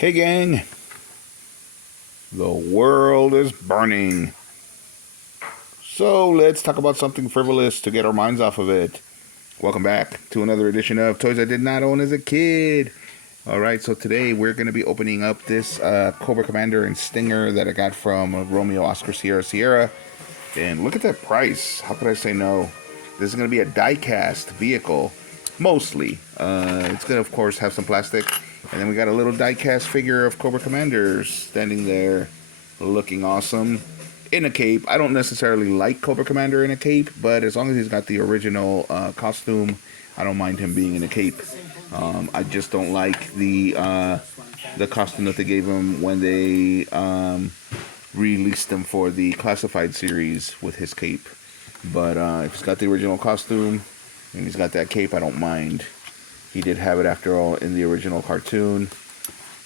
Hey gang, the world is burning. So let's talk about something frivolous to get our minds off of it. Welcome back to another edition of Toys I Did Not Own as a Kid. Alright, so today we're going to be opening up this Cobra Commander and Stinger that I got from Romeo Oscar Sierra Sierra. And look at that price. How could I say no? This is going to be a die-cast vehicle, mostly. It's going to, of course, have some plastic. And then we got a little die-cast figure of Cobra Commander standing there looking awesome in a cape. I don't necessarily like Cobra Commander in a cape, but as long as he's got the original costume, I don't mind him being in a cape. I just don't like the costume that they gave him when they released him for the Classified series with his cape. But if he's got the original costume and he's got that cape, I don't mind. He did have it, after all, in the original cartoon.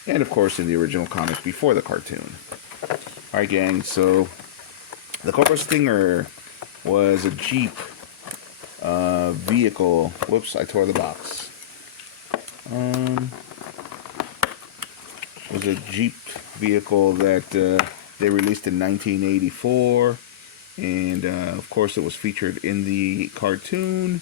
And, of course, in the original comic before the cartoon. Alright, gang, so the Cobra Stinger was a Jeep vehicle. Whoops, I tore the box. It was a Jeep vehicle that they released in 1984. And, of course, it was featured in the cartoon.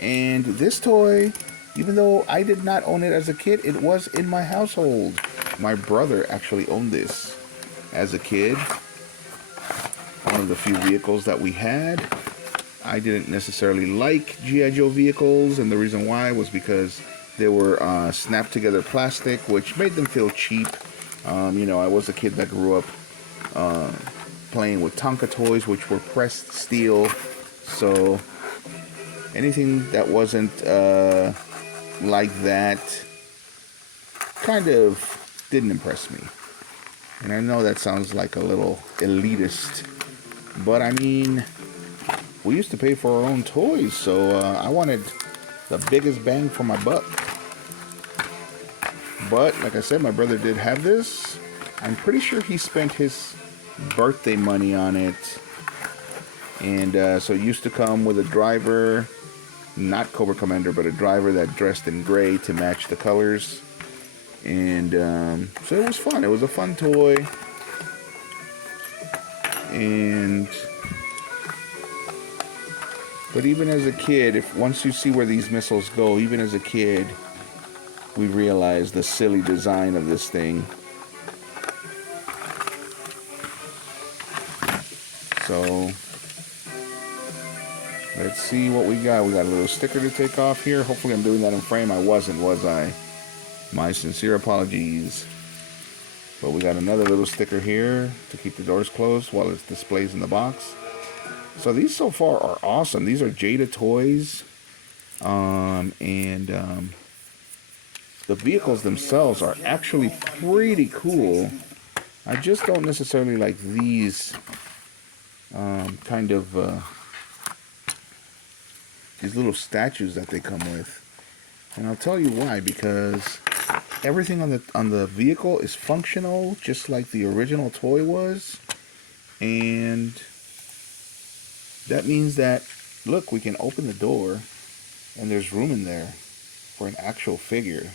And this toy, even though I did not own it as a kid, it was in my household. My brother actually owned this as a kid. One of the few vehicles that we had. I didn't necessarily like G.I. Joe vehicles, and the reason why was because they were snapped together plastic, which made them feel cheap. You know, I was a kid that grew up playing with Tonka toys, which were pressed steel, so anything that wasn't like that kind of didn't impress me. And I know that sounds like a little elitist, but I mean, we used to pay for our own toys, so I wanted the biggest bang for my buck. But, like I said, my brother did have this. I'm pretty sure he spent his birthday money on it. And so it used to come with a driver, not Cobra Commander, but a driver that dressed in gray to match the colors. And so it was fun. It was a fun toy. But even as a kid, once you see where these missiles go, even as a kid, we realize the silly design of this thing. So let's see what we got. We got a little sticker to take off here. Hopefully I'm doing that in frame. I wasn't, was I? My sincere apologies. But we got another little sticker here to keep the doors closed while it displays in the box. So these so far are awesome. These are Jada toys. The vehicles themselves are actually pretty cool. I just don't necessarily like these these little statues that they come with. And I'll tell you why, because everything on the vehicle is functional, just like the original toy was. And that means that, look, we can open the door and there's room in there for an actual figure.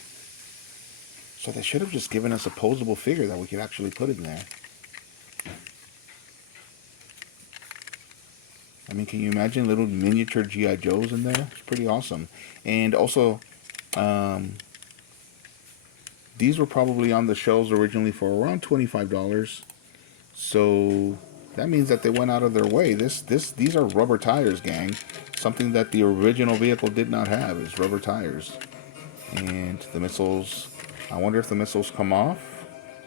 So they should have just given us a posable figure that we could actually put in there. I mean, can you imagine little miniature G.I. Joes in there? It's pretty awesome. And also, these were probably on the shelves originally for around $25. So that means that they went out of their way. These are rubber tires, gang. Something that the original vehicle did not have is rubber tires. And the missiles, I wonder if the missiles come off.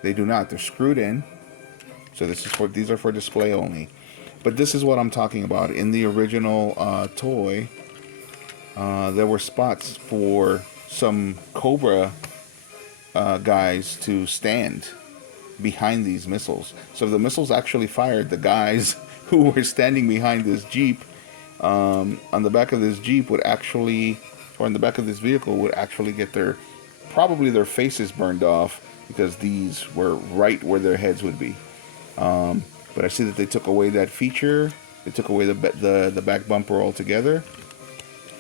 They do not. They're screwed in. So these are for display only. But this is what I'm talking about. In the original toy, there were spots for some Cobra guys to stand behind these missiles. So if the missiles actually fired, the guys who were standing behind this Jeep, on the back of this Jeep would actually, or in the back of this vehicle, would actually get probably their faces burned off, because these were right where their heads would be. But I see that they took away that feature. They took away the back bumper altogether.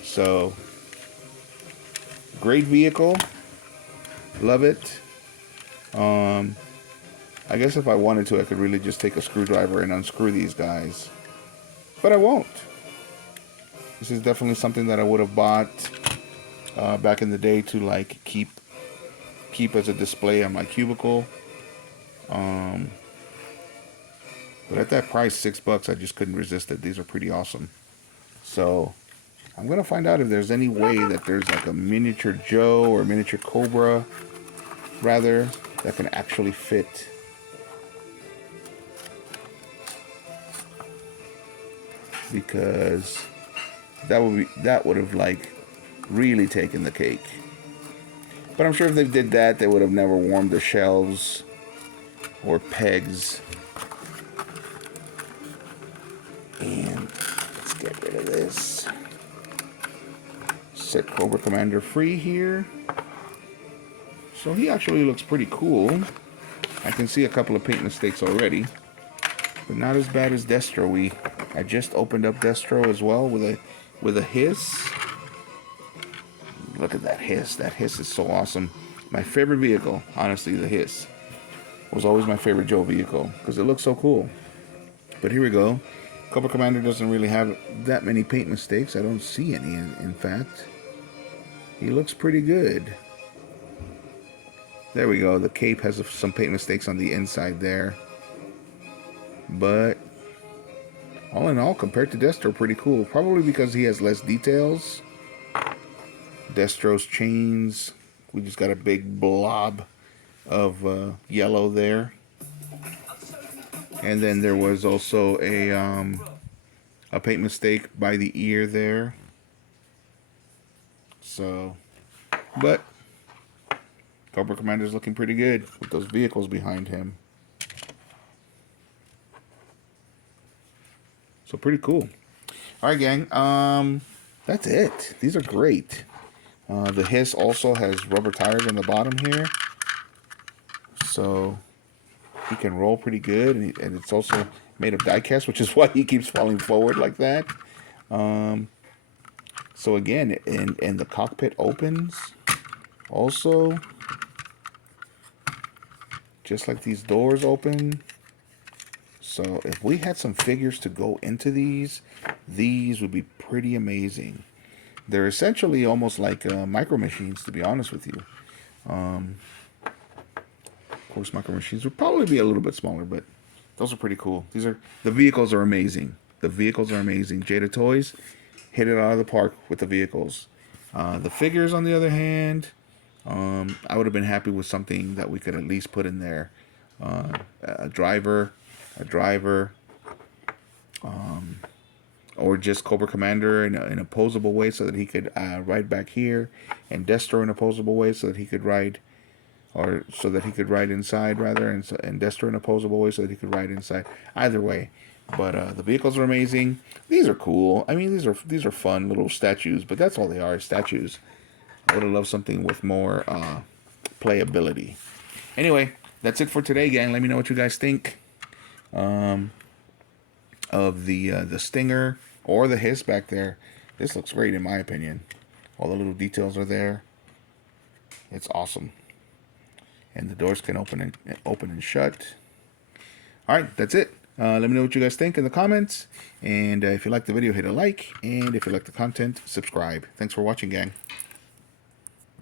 So, great vehicle. Love it. I guess if I wanted to, I could really just take a screwdriver and unscrew these guys. But I won't. This is definitely something that I would have bought back in the day to like keep as a display on my cubicle. But at that price, $6, I just couldn't resist it. These are pretty awesome. So I'm gonna find out if there's any way that there's like a miniature Joe or miniature Cobra, rather, that can actually fit. Because that would have like really taken the cake. But I'm sure if they did that, they would have never warmed the shelves or pegs. And let's get rid of this. Set Cobra Commander free here. So he actually looks pretty cool. I can see a couple of paint mistakes already, but not as bad as Destro. I just opened up Destro as well with a hiss. Look at that hiss. That hiss is so awesome. My favorite vehicle, honestly, the hiss was always my favorite Joe vehicle because it looks so cool. But here we go. Cobra Commander doesn't really have that many paint mistakes. I don't see any, in fact. He looks pretty good. There we go. The cape has some paint mistakes on the inside there. But all in all, compared to Destro, pretty cool. Probably because he has less details. Destro's chains, we just got a big blob of yellow there. And then there was also a paint mistake by the ear there. So, but Cobra Commander's looking pretty good with those vehicles behind him. So pretty cool. All right, gang. That's it. These are great. The Hiss also has rubber tires on the bottom here, so he can roll pretty good, and it's also made of die-cast, which is why he keeps falling forward like that. So again, and the cockpit opens also, just like these doors open. So if we had some figures to go into these would be pretty amazing. They're essentially almost like micro machines, to be honest with you. Of course, micro machines would probably be a little bit smaller, but those are pretty cool. The vehicles are amazing. The vehicles are amazing. Jada Toys hit it out of the park with the vehicles. The figures, on the other hand, I would have been happy with something that we could at least put in there. A driver, or just Cobra Commander in a posable way so that he could ride back here, and Destro in a posable way so that he could ride, or so that he could ride inside rather, and Destro in a posable way so that he could ride inside. Either way, but the vehicles are amazing. These are cool. I mean, these are fun little statues, but that's all they are, statues. I would have loved something with more playability. Anyway, that's it for today, gang. Let me know what you guys think of the Stinger or the Hiss back there. This looks great in my opinion. All the little details are there. It's awesome. And the doors can open and shut. All right, that's it. Let me know what you guys think in the comments. And if you like the video, hit a like. And if you like the content, subscribe. Thanks for watching, gang.